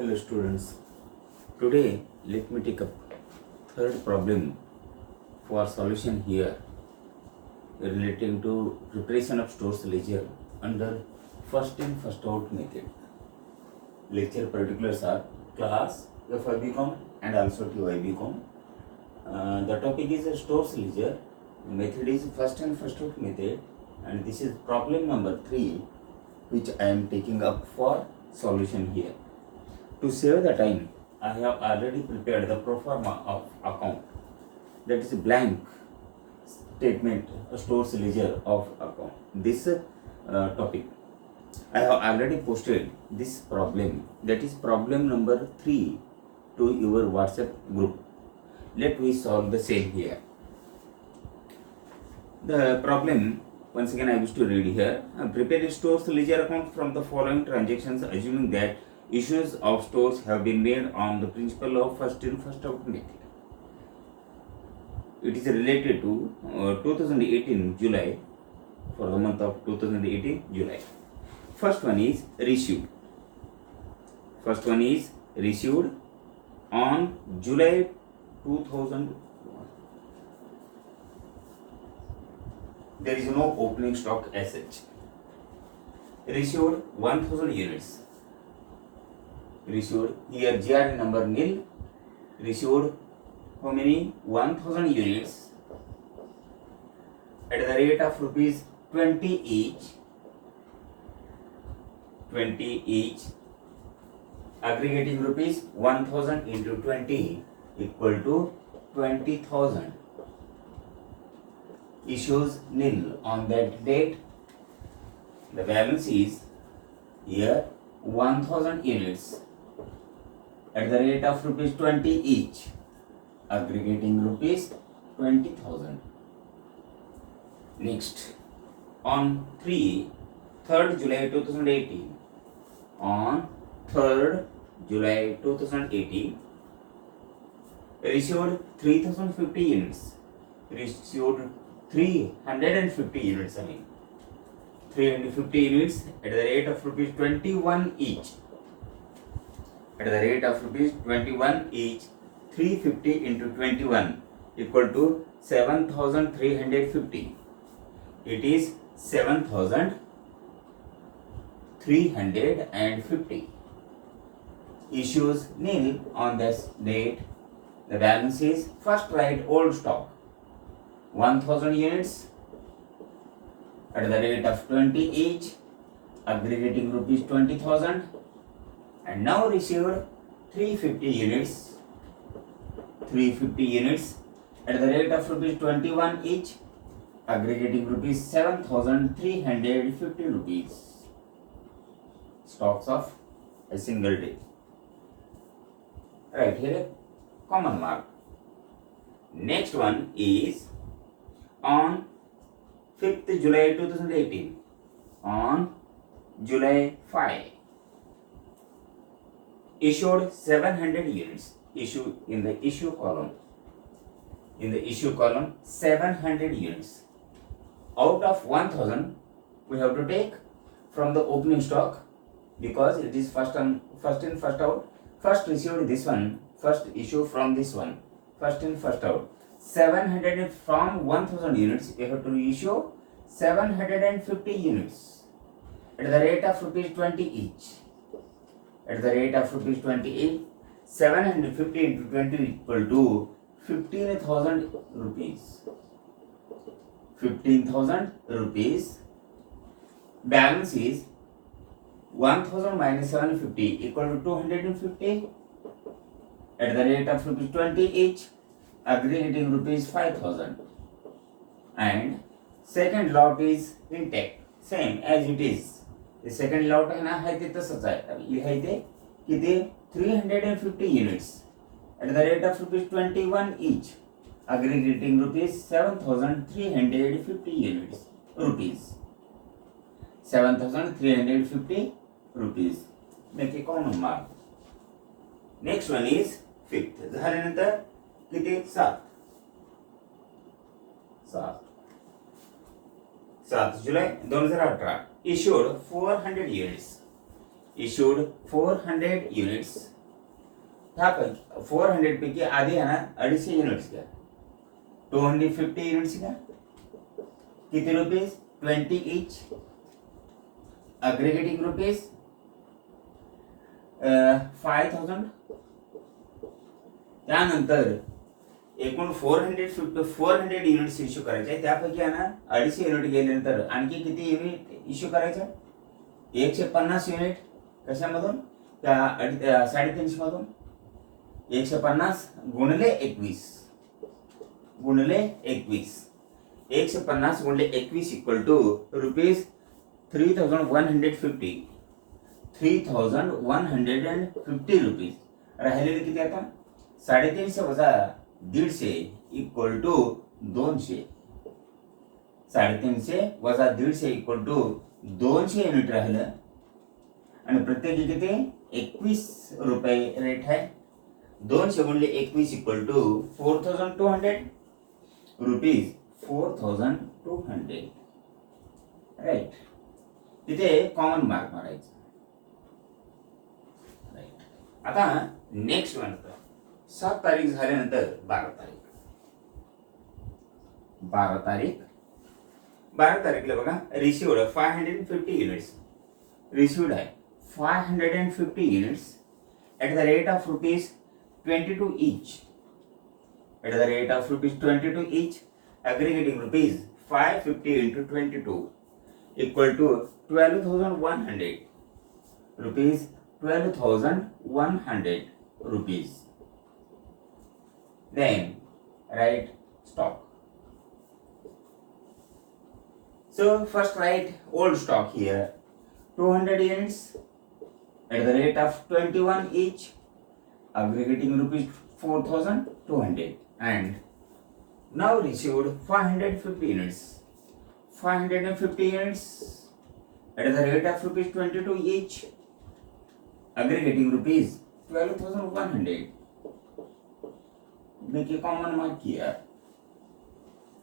Hello students. Today let me take up third problem for solution here relating to preparation of stores ledger under first in first out method. Lecture particulars are class FIBCom and also TYBCom. The topic is stores ledger. Method is first in first out method, and this is problem number 3 which I am taking up for solution here. To save the time, I have already prepared the pro forma of account, that is blank statement stores ledger of account. This topic I have already posted this problem, that is problem number 3, to your WhatsApp group. Let me solve the same here. The problem, once again I wish to read here. Prepare a stores ledger account from the following transactions, assuming that issues of stores have been made on the principle of first in first out method. It is related to 2018 July, for the month of 2018 July. First one is received. First one is received on July 2000. There is no opening stock as such. Received 1000 units. Received here GRN number nil. Received how many? 1000 units at the rate of rupees 20 each. 20 each, aggregating rupees 1000 into 20 equal to 20,000. Issues nil on that date. The balance is here 1000 units at the rate of rupees 20 each, aggregating rupees 20,000. Next, on 3rd July 2018, on 3rd July 2018, received 3050 units, received 350 units, 350 units at the rate of rupees 21 each. At the rate of rupees 21 each, 350 into 21 equal to 7350. It is 7350. Issues nil on this date. The balance is first write old stock 1000 units at the rate of 20 each, aggregating rupees 20,000, and now received 350 units. 350 units at the rate of rupees 21 each, aggregating rupees 7,350 rupees. Stocks of a single day. Right here, common mark. Next one is on 5th July 2018. On July 5, issued 700 units. Issue in the issue column. In the issue column, 700 units. Out of 1000, we have to take from the opening stock, because it is first in first out. First received this one, first issue from this one, first in first out. 700 from 1000 units, you have to issue 750 units at the rate of rupees 20 each. At the rate of rupees 20 each, 750 into 20 equal to 15,000 rupees. 15,000 rupees. Balance is 1000 minus 750 equal to 250 at the rate of rupees 20 each, aggregating rupees 5,000. And second lot is intact, same as it is. The second lot है ना, है ते तसंच आहे. ये है ते किती 350 units at the rate of rupees 21 each, aggregating rupees 7,350 units. Rupees 7,350 rupees. Make a common mark. Next one is 5th. झाल्यानंतर किती 7 जुलै 2018, issued 400 units. Issued 400 units ह्यापैकी 400 पैकी आधी आहे ना 250 युनिट्स घ्या. 250 युनिट्स घ्या. किती रुपीज? 20 इच. अग्रिगेटिंग रुपीज 5000. त्यानंतर एकूण 400 युनिट्स इश्यू करायचे. त्यापैकी आहे ना 250 युनिट गेल्यानंतर आणखी किती युनिट इश्यू करायचे? 150 युनिट. कशामधून? त्या 350 मधून. 150 गुणिले 21 गुणिले 21. 150 गुणिले 21 इक्वल टू रुपीज 3150. 3150 रुपीज. राहिलेले किती आता? 350 वजा 150 इक्वल टू 200. 350 वजा 150 इक्वल टू 200 युनिट राहिलं. आणि प्रत्येकी किती? 21 रुपये रेट आहे. 200 गुणिले 21 इक्वल टू 4200 रुपीज. 4200 राईट. तिथे कॉमन मार्क मारायचं. राईट. आता नेक्स्ट म्हणतो 7 तारीख झाल्यानंतर 12 तारीख. 12 तारीखला बघा रिसिव्ड 550 युनिट्स. रिसिव्ड आहे 550 units at the rate of rupees 22 each. At the rate of rupees 22 each, aggregating rupees 550 into 22 equal to 12,100 rupees. 12,100 rupees. Then write stock. So first write old stock here. 200 units at the rate of 21 each, aggregating rupees 4,200. And now received 550 units. 550 units at the rate of rupees 22 each, aggregating rupees 12,100. Make a common mark here.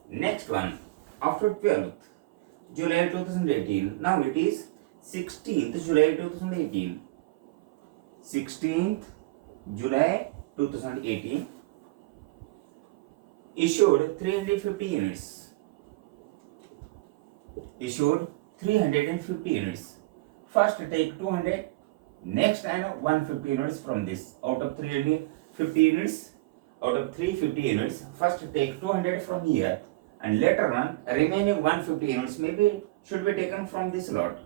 Next one, after 12th July 2018. Now it is 16th July 2018. 16th July 2018. Issued 350 units. Issued 350 units. First take 200. Next I know 150 units from this. Out of 350 units, out of 350 units, first take 200 from here. And later on, remaining 150 units maybe should be taken from this lot.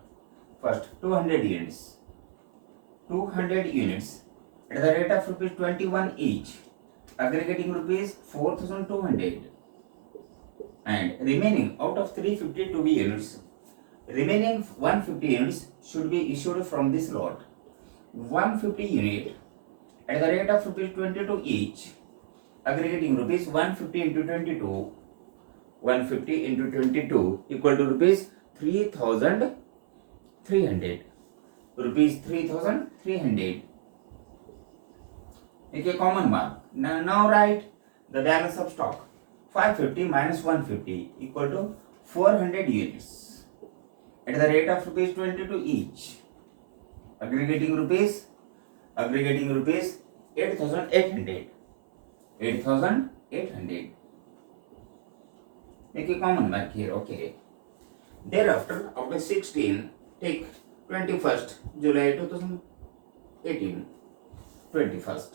First 200 units. 200 units at the rate of rupees 21 each, aggregating rupees 4,200. And remaining out of 352 units, remaining 150 units should be issued from this lot. 150 unit at the rate of rupees 22 each, aggregating rupees 150 into 22. 150 into 22 equal to rupees 3,300. Rupees 3,300. Make a common mark. Now write the balance of stock. 550 minus 150 equal to 400 units at the rate of rupees 22 each, aggregating rupees 8,800. 8,800. Make a common mark here. Okay. Thereafter, after 16, take 21st July 2018. 21st.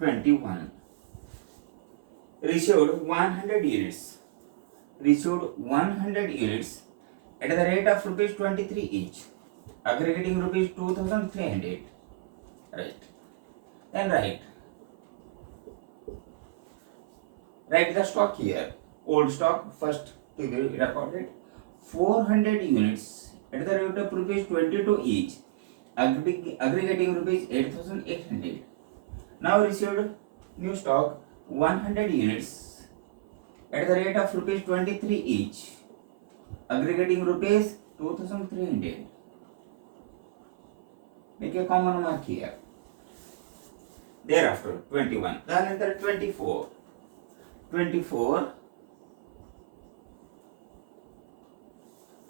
21. Received 100 units. Received 100 units at the rate of rupees 23 each, aggregating rupees 2,300. Right. Then write the stock here. Old stock first to be recorded. 400 units at the rate of rupees 22 each, aggregating rupees 8,800. Now received new stock 100 units at the rate of rupees 23 each, aggregating rupees 2,300. Make a common mark here. Thereafter 21. Then 24.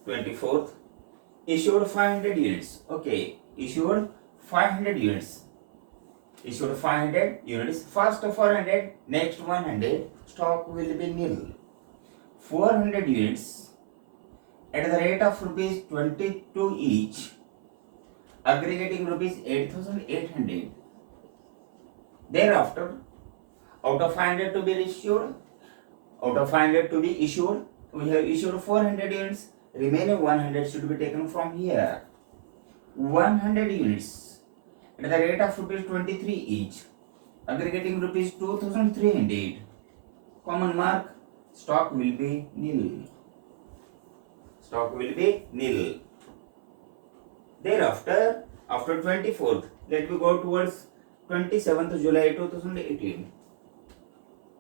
24th issued 500 units. Okay, issued 500 units. issued 500 units, first 400, next 100, stock will be nil. 400 units at the rate of rupees 22 each, aggregating rupees 8,800. Thereafter, out of 500 to be issued, we have issued 400 units, remaining 100 should be taken from here. 100 units at the rate of rupees 23 each, aggregating rupees 2,300. Common mark, stock will be nil. Thereafter, after 24th, let me go towards 27th July 2018.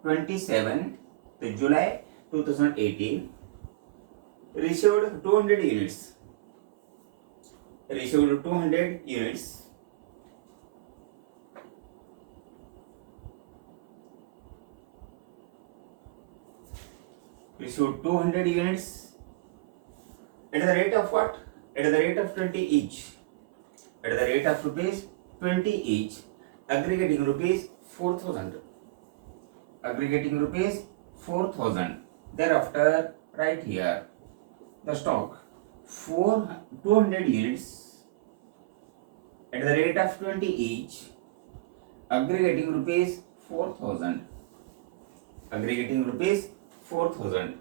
27th July 2018, received 200 units. Received 200 units. Received 200 units at the rate of what? At the rate of 20 each. At the rate of rupees 20 each, aggregating rupees 4,000. Aggregating rupees 4,000. Thereafter, right here, the stock 200 units at the rate of 20 each, aggregating rupees 4,000. Aggregating rupees 4,000.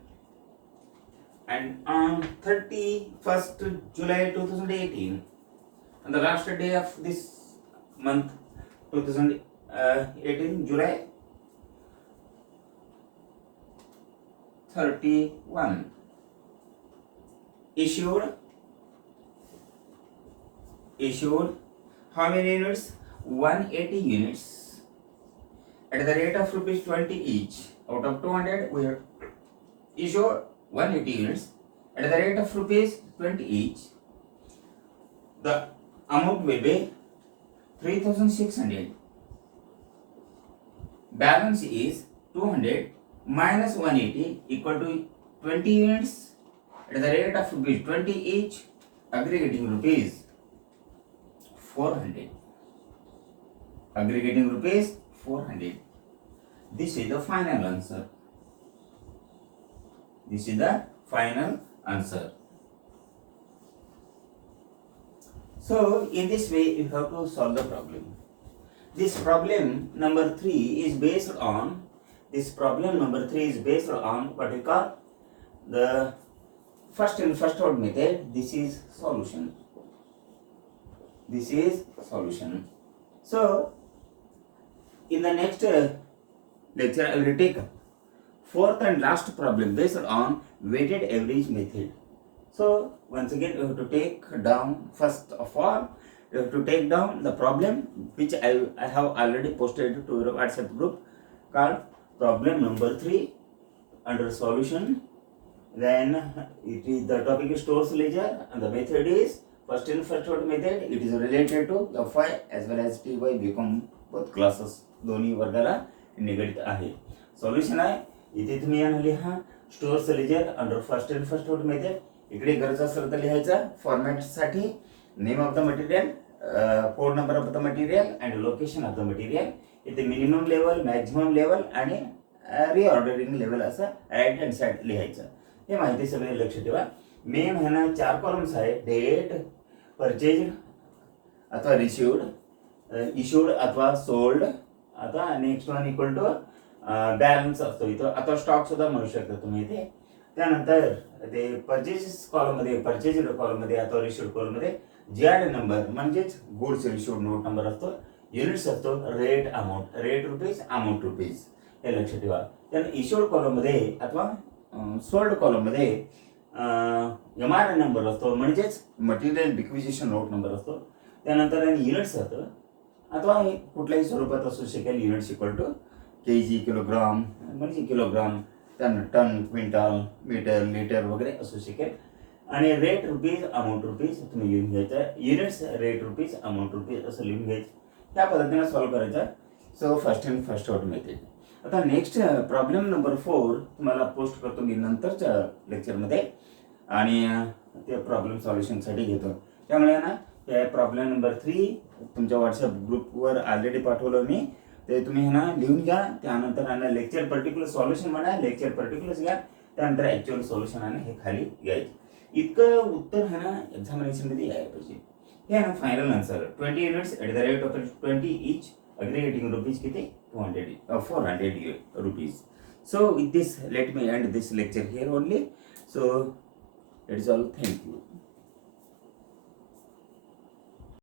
And on 31st July 2018, on the last day of this month 2018, July 31, issued how many units? 180 units at the rate of rupees 20 each. Out of 200, we have issued 180 units at the rate of rupees 20 each. The amount will be 3,600. Balance is 200 minus 180 equal to 20 units at the rate of rupees 20 each, aggregating rupees 400. Aggregating rupees 400. This is the final answer. This is the final answer. So, in this way, you have to solve the problem. This problem number 3 is based on what we call the first in first out method. This is solution. So, in the next lecture, I will take fourth and last problem based on weighted average method. So, once again, you have to take down, first of all, you have to take down the problem which I have already posted to your WhatsApp group called problem number 3 under solution. Then the topic is stores ledger and the method is first in first out method. It is related to FY as well as TY BCom both classes दोन्ही वर्गाला निगडित आहे. Solution आहे इथे तुम्ही यांना लिहा stores ledger under first in first out method. इकडे गरज असेल तर लिहायचं फॉर्मॅट साठी name of the material, code number of the material and location of the material. इथे मिनिमम लेवल, मॅक्झिमम लेवल आणि रिऑर्डरिंग लेवल असं राईट हँड साइड लिहायचं. हे माहिती सगळे लक्ष ठेवा. मेन ह्याना 4 कॉलम्स आहे. डेट, परचेज अथवा रिसिव्ड, इश्यूड अथवा सोल्ड. आता next one equal to balance असतो इथं. आता स्टॉक सुद्धा म्हणू शकता तुम्ही इथे. त्यानंतर ते परचेज कॉलममध्ये, परचेज कॉलममध्ये अथवा रिसिव्ड कॉलममध्ये जेआर नंबर म्हणजेच गुड्स रिसिव्ड नोट नंबर असतो, युनिट्स असतो, rate amount, rate rupees, amount rupees, हे लक्षात ठेवा. त्यानंतर इश्यूड कॉलममध्ये अथवा सोल्ड कॉलममध्ये एमआर नंबर असतो म्हणजेच मटेरियल रिक्विजिशन नोट नंबर असतो. त्यानंतर युनिट्स असतं अथवा कुठल्याही स्वरूपात असू शकेल. Units equal to kg, kilogram म्हणजे किलोग्राम, त्यानंतर टन, क्विंटल, मीटर, लिटर वगैरे असू शकेल. आणि रेट रुपीज, अमाऊंट रुपीज तुम्ही लिहून घ्यायचं. Units, rate rupees, amount rupees असं लिहून घ्यायचं. त्या पद्धतीने सॉल्व्ह करायचं. So first in first out method. आता नेक्स्ट प्रॉब्लेम नंबर 4 तुम्हाला पोस्ट करतो मी नंतरच्या लेक्चरमध्ये आणि ते प्रॉब्लेम सॉल्युशनसाठी घेतो. त्यामुळे ना हे प्रॉब्लेम नंबर 3 तुमच्या व्हॉट्सअप ग्रुपवर ऑलरेडी पाठवलं मी. ते तुम्ही है ना लिहून घ्या. त्यानंतर आहे ना लेक्चर पर्टिक्युलर सॉल्युशन म्हणा, लेक्चर पर्टिक्युलर्स घ्या, त्यानंतर ॲक्च्युअल सोल्युशन आहे हे खाली घ्यायचे. इतकं उत्तर है ना एक्झामिनेशनमध्ये यायला पाहिजे. हे आहे ना final answer 20 units @20 each, aggregating rupees किती 400 rupees. So with this let me end this lecture here only. So it's all. Thank you.